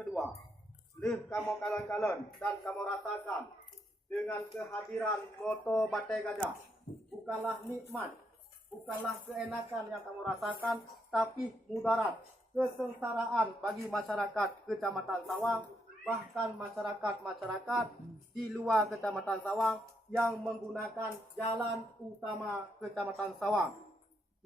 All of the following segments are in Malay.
kedua, kamu kalian dan kamu rasakan dengan kehadiran moto Batai Gajah. Bukanlah nikmat, bukanlah keenakan yang kamu rasakan, tapi mudarat, kesengsaraan bagi masyarakat Kecamatan Sawang, bahkan masyarakat di luar Kecamatan Sawang yang menggunakan jalan utama Kecamatan Sawang,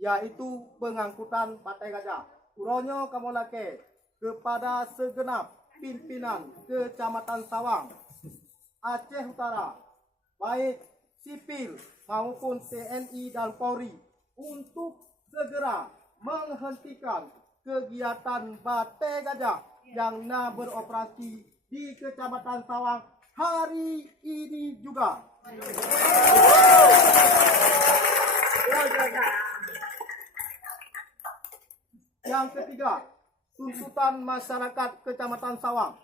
yaitu pengangkutan Batai Gajah. Uronyo kamu lake kepada segenap pimpinan Kecamatan Sawang, Aceh Utara, baik sipil maupun TNI dan Polri, untuk segera menghentikan kegiatan Batai Gajah yang beroperasi di Kecamatan Sawang hari ini juga. Yang ketiga, tuntutan masyarakat Kecamatan Sawang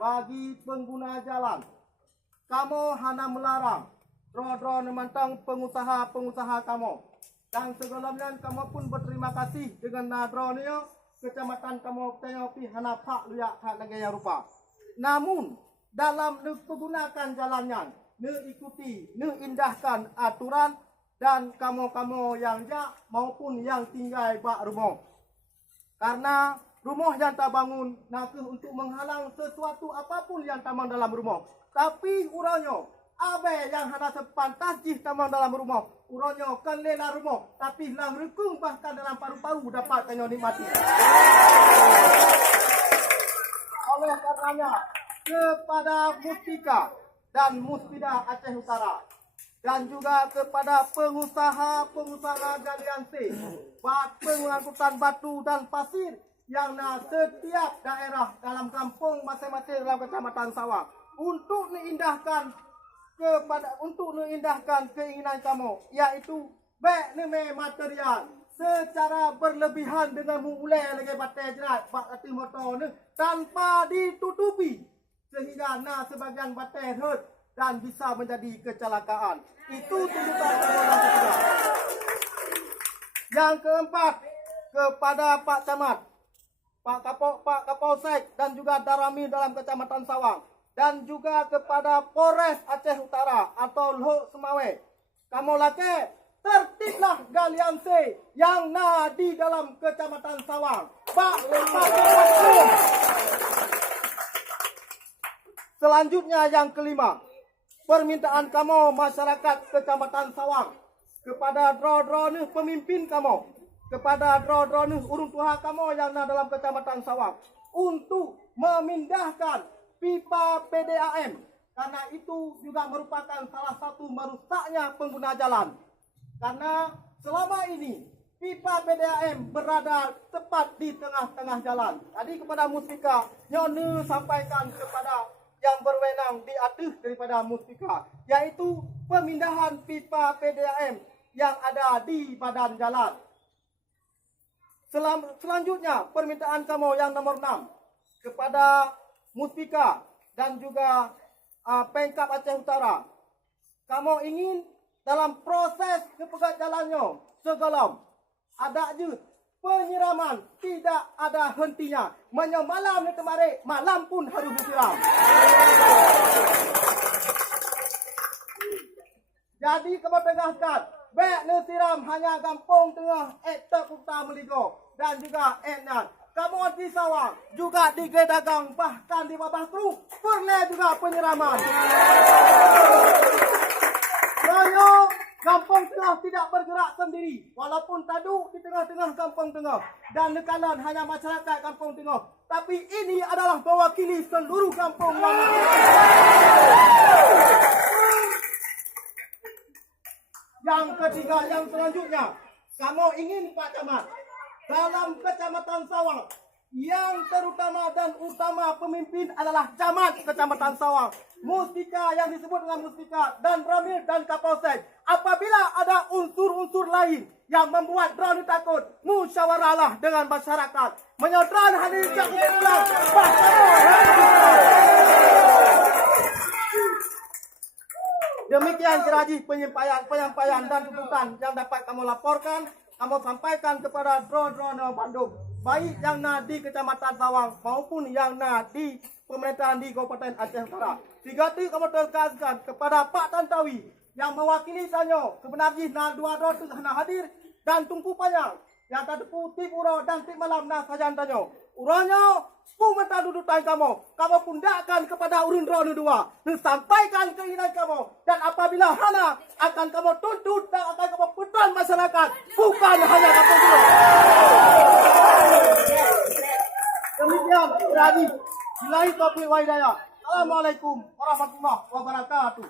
bagi pengguna jalan. Kamu hanya melarang dro nemantang pengusaha kamu. Dan sebelumnya kamu pun berterima kasih dengan nadro niyo kecamatan kamu tengopi hana pak luyak hak negaya rupa. Namun dalam menggunakan jalannya, ikuti, indahkan aturan dan kamu yang maupun yang tinggal bak rumah. Karena rumah yang tak bangun nak untuk menghalang sesuatu apapun yang tamang dalam rumah. Tapi uranyo, abe yang hana sepantas jih tamang dalam rumah. Uranyo kan lela rumah, tapi lang rekung bahkan dalam paru-paru dapat kanyo nikmati. Oleh karenanya, kepada Mustika dan Muspida Aceh Utara, dan juga kepada pengusaha galian C, pengangkutan batu dan pasir yang setiap daerah dalam kampung masing-masing dalam Kecamatan Sawang, untuk mengindahkan keinginan kamu, yaitu baik material secara berlebihan dengan mulai lagi batai jerat bak hati motor tanpa ditutupi sehingga sebagian batai hurt dan bisa menjadi kecelakaan. Itu tuntutan kamu yang ketiga. Yang keempat, kepada Pak Camat, Pak Kapolsek dan juga Darami dalam Kecamatan Sawang, dan juga kepada Polres Aceh Utara atau Lho Semawe, kamu lake tertiblah galian C yang di dalam Kecamatan Sawang. Pak selanjutnya yang kelima, permintaan kamu masyarakat Kecamatan Sawang kepada dro pemimpin kamu, kepada dro urung tuha kamu yang dalam Kecamatan Sawang, untuk memindahkan pipa PDAM, karena itu juga merupakan salah satu merusaknya pengguna jalan. Karena selama ini pipa PDAM berada tepat di tengah-tengah jalan. Tadi kepada Mustika, Nyone sampaikan kepada yang berwenang di atas daripada Mustika, yaitu pemindahan pipa PDAM yang ada di badan jalan. Selanjutnya, permintaan kamu yang nomor 6 kepada Mustika dan juga Pengkap Aceh Utara. Kamu ingin dalam proses kepegat jalannya segala ada je penyiraman, tidak ada hentinya. Malam ni kemarin, malam pun harus disiram. Jadi kamu tegakkan, baik siram hanya kampung tengah Ekta Kota Meligo dan juga Eknan. Kamu di Sawang, juga di Gedagang, bahkan di Babakru, pernah juga penyiraman. Raya kampung tengah tidak bergerak sendiri, walaupun tadu di tengah-tengah kampung tengah dan nekalan hanya masyarakat kampung tengah, tapi ini adalah mewakili seluruh kampung. Yang ketiga, yang selanjutnya, kamu ingin Pak Camat, dalam Kecamatan Sawang yang terutama dan utama pemimpin adalah Camat Kecamatan Sawang, Mustika yang disebut dengan Mustika, dan Ramil dan Kapolsek. Apabila ada unsur-unsur lain yang membuat drone takut, musyawarahlah dengan masyarakat. Menyodran hadir ke ulang. Demikian kiraji penyampaian dan tuntutan yang dapat kamu laporkan, kamu sampaikan kepada drone Bandung. baik yang di Kecamatan Sawang maupun yang di pemerintahan di Kabupaten Aceh Utara. Tiga-tiga kami tegaskan kepada Pak Tantowi yang mewakili Tanyo sebenarnya dua-dua hadir dan tumpu panjang yang tadi putih pura dan tik malam sajan Tanyo. Uranya minta dudukan kamu pundakkan kepada urun-urun dua dan sampaikan keinginan kamu, dan apabila hana akan kamu tuntut dan akan kamu putar masyarakat, bukan hanya kamu dulu. Demikian berani. Billahi taufiq wa hidayah. Assalamualaikum warahmatullahi wabarakatuh.